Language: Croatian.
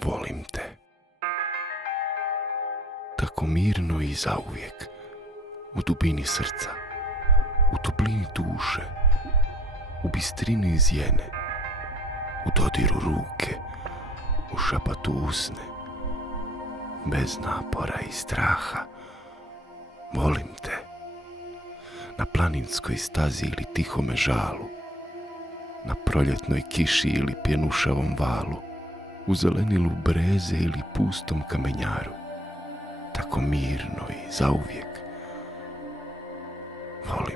volim te. Tako mirno i zauvijek, u dubini srca, u toplini duše, u bistrini zjene, u dodiru ruke, u šapatu usne, bez napora i straha, volim te. Na planinskoj stazi ili tihome žalu, na proljetnoj kiši ili pjenušavom valu, u zelenilu breze ili pustom kamenjaru, tako mirno i zauvijek, volim